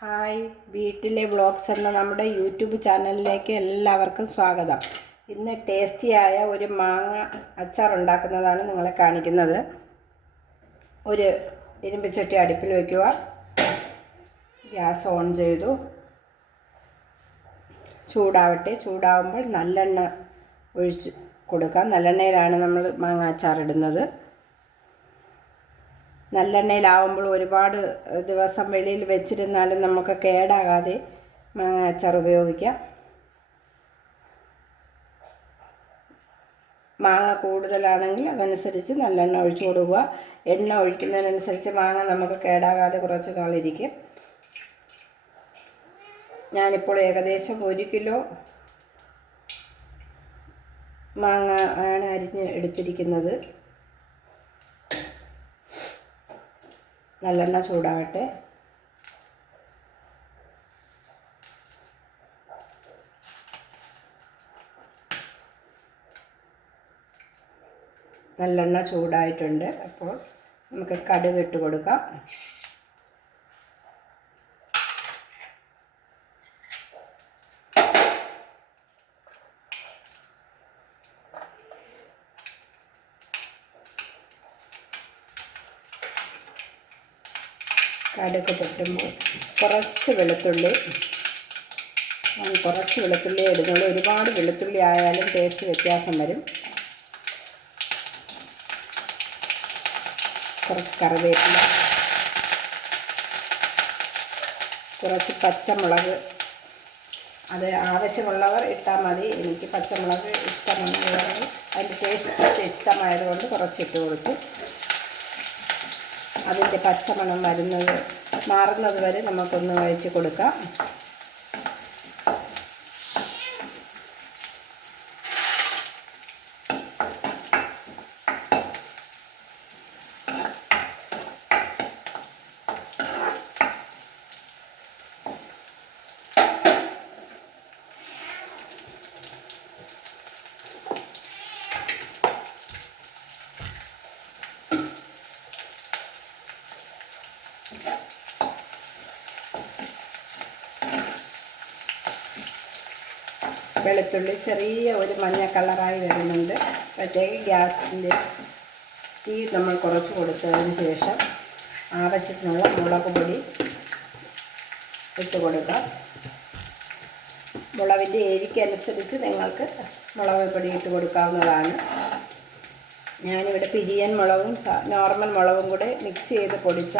Hi, വീട്ടിലെ vlogs എന്ന നമ്മുടെ യൂട്യൂബ് ചാനലിലേക്ക് എല്ലാവർക്കും സ്വാഗതം. ഇന്ന് ടേസ്റ്റിയായ ഒരു മാങ്ങ അച്ചാർ ഉണ്ടാക്കുന്നതാണ് നിങ്ങളെ കാണിക്കുന്നത്. ഒരു ഇരുമ്പുചട്ടി അടുപ്പിൽ വയ്ക്കുക. ഗ്യാസ് ഓൺ ചെയ്തു. ചൂടാവട്ടെ. ചൂടാവുമ്പോൾ നല്ലെണ്ണ ഒഴിച്ച് കൊടുക്കാം. നല്ലെണ്ണയിലാണ് നമ്മൾ മാങ്ങ അച്ചാർ ഇടുന്നത്. നല്ലെണ്ണയിലാവുമ്പോൾ ഒരുപാട് ദിവസം വെളിയിൽ വെച്ചിരുന്നാലും നമുക്ക് കേടാകാതെ മാങ്ങ അച്ചാർ ഉപയോഗിക്കാം. മാങ്ങ കൂടുതലാണെങ്കിൽ അതനുസരിച്ച് നല്ലെണ്ണ ഒഴിച്ചു കൊടുക്കുക. എണ്ണ ഒഴിക്കുന്നതിനനുസരിച്ച് മാങ്ങ നമുക്ക് കേടാകാതെ കുറച്ച് നാളിരിക്കും. ഞാനിപ്പോൾ ഏകദേശം 1 കിലോ മാങ്ങ ആണ് അരിഞ്ഞ് എടുത്തിരിക്കുന്നത്. നല്ലെണ്ണ ചൂടാവട്ടെ. നല്ലെണ്ണ ചൂടായിട്ടുണ്ട്. അപ്പോൾ നമുക്ക് കടുക് ഇട്ട് കൊടുക്കാം. കടുക് പൊട്ടുമ്പോൾ കുറച്ച് വെളുത്തുള്ളി ഇടുന്നുള്ളൂ. ഒരുപാട് വെളുത്തുള്ളി ആയാലും ടേസ്റ്റ് വ്യത്യാസം വരും. കുറച്ച് കറിവേപ്പില, കുറച്ച് പച്ചമുളക്. അത് ആവശ്യമുള്ളവർ ഇട്ടാൽ മതി. എനിക്ക് പച്ചമുളക് ഇഷ്ടമാണ്. അതിൻ്റെ ടേസ്റ്റ് ഇഷ്ടമായതുകൊണ്ട് കുറച്ചിട്ട് കൊടുത്തു. അതിൻ്റെ പച്ചമണം മാറുന്നത് വരെ നമുക്കൊന്ന് വഴറ്റി കൊടുക്കാം. വെളുത്തുള്ളി ചെറിയ ഒരു മഞ്ഞ കളറായി വരുന്നുണ്ട്. അപ്പോഴത്തേക്ക് ഗ്യാസിൻ്റെ തീ നമ്മൾ കുറച്ച് കൊടുത്തതിന് ശേഷം ആവശ്യത്തിനുള്ള മുളക് പൊടി ഇട്ട് കൊടുക്കാം. മുളകിൻ്റെ എരിക്കനുസരിച്ച് നിങ്ങൾക്ക് മുളക് പൊടി ഇട്ട് കൊടുക്കാവുന്നതാണ്. ഞാനിവിടെ പിരിയൻ മുളകും നോർമൽ മുളകും കൂടെ മിക്സ് ചെയ്ത് പൊടിച്ച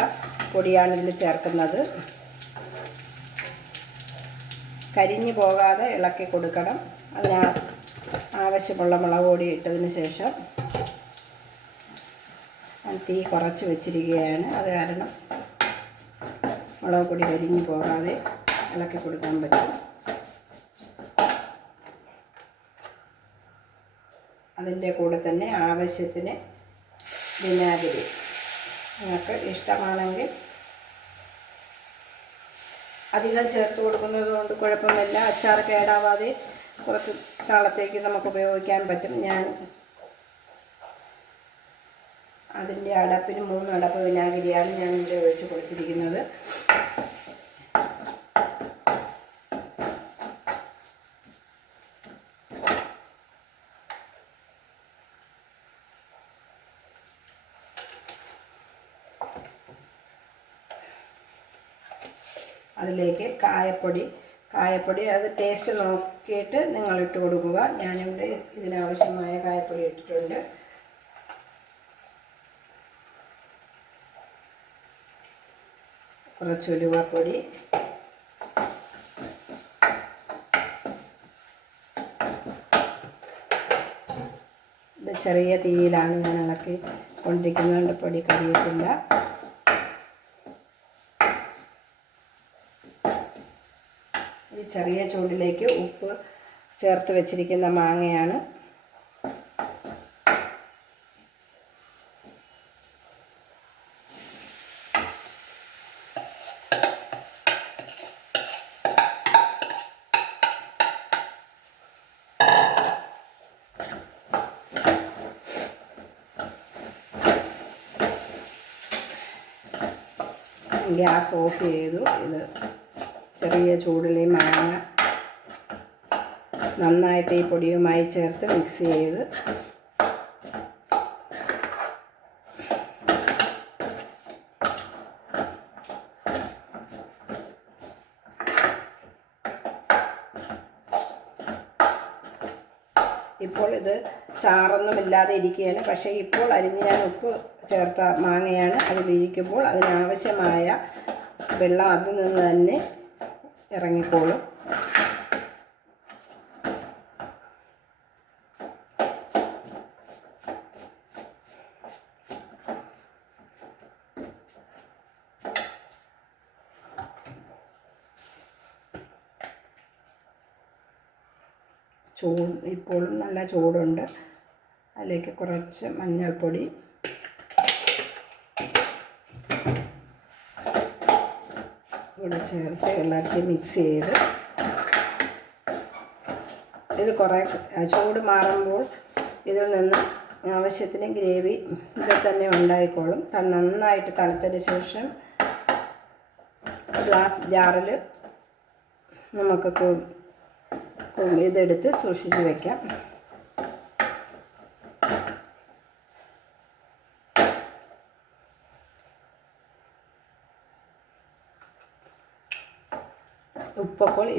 പൊടിയാണ് ഇതിൽ ചേർക്കുന്നത്. കരിഞ്ഞു പോകാതെ ഇളക്കി കൊടുക്കണം. അതിന് ആവശ്യമുള്ള മുളക് പൊടി ഇട്ടതിന് ശേഷം തീ കുറച്ച് വെച്ചിരിക്കുകയാണ്. അത് കാരണം മുളക് പൊടി കരിഞ്ഞു പോകാതെ ഇളക്കി കൊടുക്കാൻ പറ്റും. അതിൻ്റെ കൂടെ തന്നെ ആവശ്യത്തിന് വിനാഗിരി നിങ്ങൾക്ക് ഇഷ്ടമാണെങ്കിൽ അധികം ചേർത്ത് കൊടുക്കുന്നത് കൊണ്ട് കുഴപ്പമില്ല. അച്ചാർ കേടാവാതെ കുറച്ച് നാളത്തേക്ക് നമുക്ക് ഉപയോഗിക്കാൻ പറ്റും. ഞാൻ അതിൻ്റെ അടപ്പിന് 3 അടപ്പ് വിനാഗിരിയാണ് ഞാൻ ഇവിടെ ഒഴിച്ച് കൊടുത്തിരിക്കുന്നത്. അതിലേക്ക് കായപ്പൊടി അത് ടേസ്റ്റ് നോക്കിയിട്ട് നിങ്ങൾ ഇട്ട് കൊടുക്കുക. ഞാനിവിടെ ഇതിനാവശ്യമായ കായപ്പൊടി ഇട്ടിട്ടുണ്ട്. കുറച്ച് ഉലുവപ്പൊടി, ഇത് ചെറിയ തീയിലാണ് ഞാൻ ഇളക്കി കൊണ്ടിരിക്കുന്നത്. പൊടി കരിയത്തില്ല. ഈ ചെറിയ ചൂടിലേക്ക് ഉപ്പ് ചേർത്ത് വെച്ചിരിക്കുന്ന മാങ്ങയാണ്. ഗ്യാസ് ഓഫ് ചെയ്തു. ഇത് ചെറിയ ചൂടിൽ ഈ മാങ്ങ നന്നായിട്ട് ഈ പൊടിയുമായി ചേർത്ത് മിക്സ് ചെയ്ത് ഇപ്പോൾ ഇത് ചാറൊന്നുമില്ലാതെ ഇരിക്കുകയാണ്. പക്ഷേ ഇപ്പോൾ അരിഞ്ഞ് ഞാൻ ഉപ്പ് ചേർത്ത മാങ്ങയാണ്. അതിലിരിക്കുമ്പോൾ അതിനാവശ്യമായ വെള്ളം അതിൽ നിന്ന് തന്നെ ഇറങ്ങിക്കോളും. ഇപ്പോഴും നല്ല ചൂടുണ്ട്. അതിലേക്ക് കുറച്ച് മഞ്ഞൾപ്പൊടി, ഇവിടെ ചേർത്ത് ഇളക്കി മിക്സ് ചെയ്ത് ഇത് കുറേ ചൂട് മാറുമ്പോൾ ഇതിൽ നിന്ന് ആവശ്യത്തിന് ഗ്രേവി ഇതിൽ തന്നെ ഉണ്ടായിക്കോളും. നന്നായിട്ട് തണുത്തതിന് ശേഷം ഗ്ലാസ് ജാറിൽ നമുക്ക് ഇതെടുത്ത് സൂക്ഷിച്ച് വയ്ക്കാം.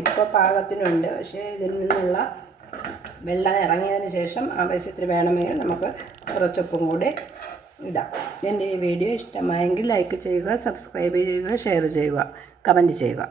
ഇപ്പോൾ പാകത്തിനുണ്ട്. പക്ഷേ ഇതിൽ നിന്നുള്ള വെള്ളം ഇറങ്ങിയതിന് ശേഷം ആവശ്യത്തിന് വേണമെങ്കിൽ നമുക്ക് കുറച്ചുപ്പും കൂടെ ഇടാം. എൻ്റെ ഈ വീഡിയോ ഇഷ്ടമായെങ്കിൽ ലൈക്ക് ചെയ്യുക, സബ്സ്ക്രൈബ് ചെയ്യുക, ഷെയർ ചെയ്യുക, കമൻറ്റ് ചെയ്യുക.